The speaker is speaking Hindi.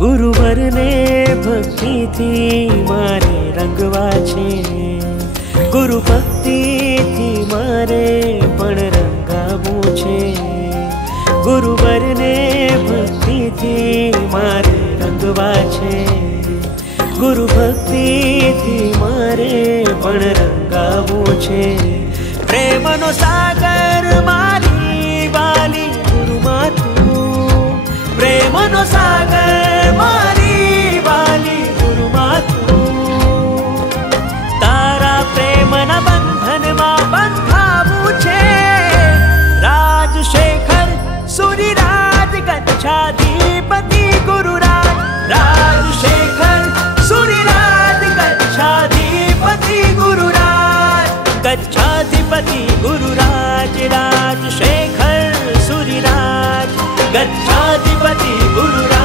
गुरुवर ने भक्ति थी मारे रंगवा छे। गुरु भक्ति थी मारे पण रंगावू छे। गुरुवर ने भक्ति थी मारे रंगवा छे। गुरु भक्ति थी मारे पण रंगावू छे। प्रेमनो सागर मारी वाली गुरु मातू। प्रेमनो सागर मारी वाली गुरु मातू। तारा प्रेमना बंधन मां बंधावू छे। राजशेखर सूर्यराज गच्छाधिपति गुरुराज। राजशेखर सूर्यराज गच्छाधिपति गुरुराज। गच्छाधिपति गुरुराज राजशेखर सूर्यराज। गच्छाधिपति गुरुराज।